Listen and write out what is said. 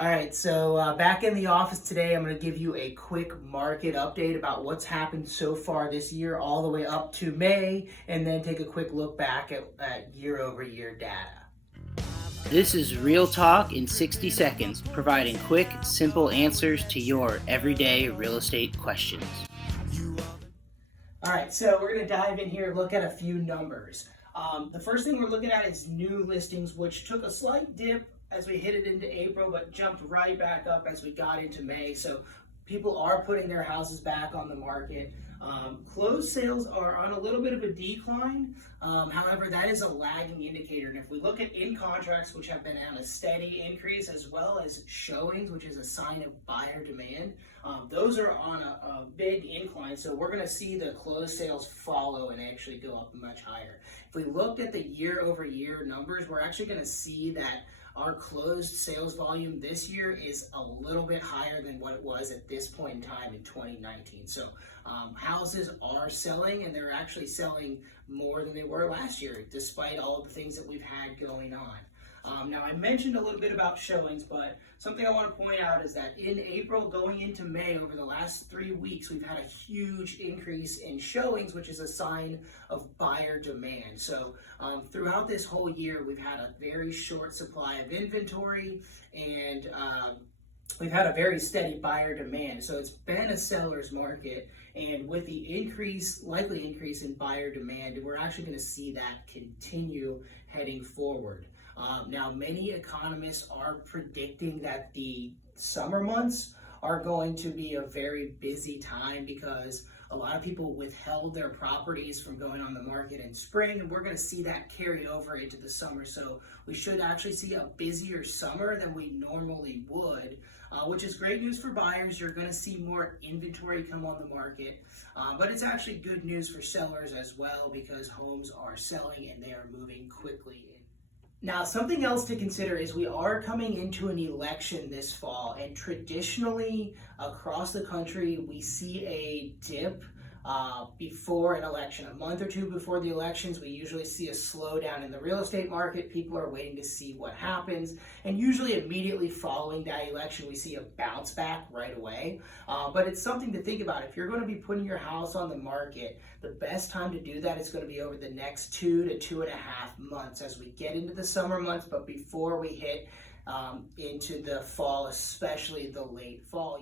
All right, so back in the office today, I'm going to give you a quick market update about what's happened so far this year, all the way up to May, and then take a quick look back at year-over-year data. This is Real Talk in 60 seconds, providing quick, simple answers to your everyday real estate questions. All right, so we're going to dive in here and look at a few numbers. The first thing we're looking at is new listings, which took a slight dip as we hit it into April, but jumped right back up as we got into May. So people are putting their houses back on the market. Closed sales are on a little bit of a decline. However, that is a lagging indicator. And if we look at in contracts, which have been on a steady increase, as well as showings, which is a sign of buyer demand, those are on a big incline. So we're going to see the closed sales follow and actually go up much higher. If we looked at the year-over-year numbers, we're actually going to see that our closed sales volume this year is a little bit higher than what it was at this point in time in 2019. So houses are selling, and they're actually selling more than they were last year, despite all the things that we've had going on. Now, I mentioned a little bit about showings, but something I want to point out is that in April going into May, over the last 3 weeks, we've had a huge increase in showings, which is a sign of buyer demand. So throughout this whole year, we've had a very short supply of inventory, and we've had a very steady buyer demand. So it's been a seller's market, and with the likely increase in buyer demand, we're actually going to see that continue heading forward. Now, many economists are predicting that the summer months are going to be a very busy time because a lot of people withheld their properties from going on the market in spring, and we're going to see that carry over into the summer. So we should actually see a busier summer than we normally would, which is great news for buyers. You're going to see more inventory come on the market, but it's actually good news for sellers as well because homes are selling and they are moving quickly. Now, something else to consider is we are coming into an election this fall, and traditionally across the country, we see a dip before an election. A month or two before the elections, we usually see a slowdown in the real estate market. People are waiting to see what happens, and usually immediately following that election, we see a bounce back right away. But it's something to think about. If you're going to be putting your house on the market, the best time to do that is going to be over the next 2 to 2.5 months as we get into the summer months, but before we hit into the fall, especially the late fall.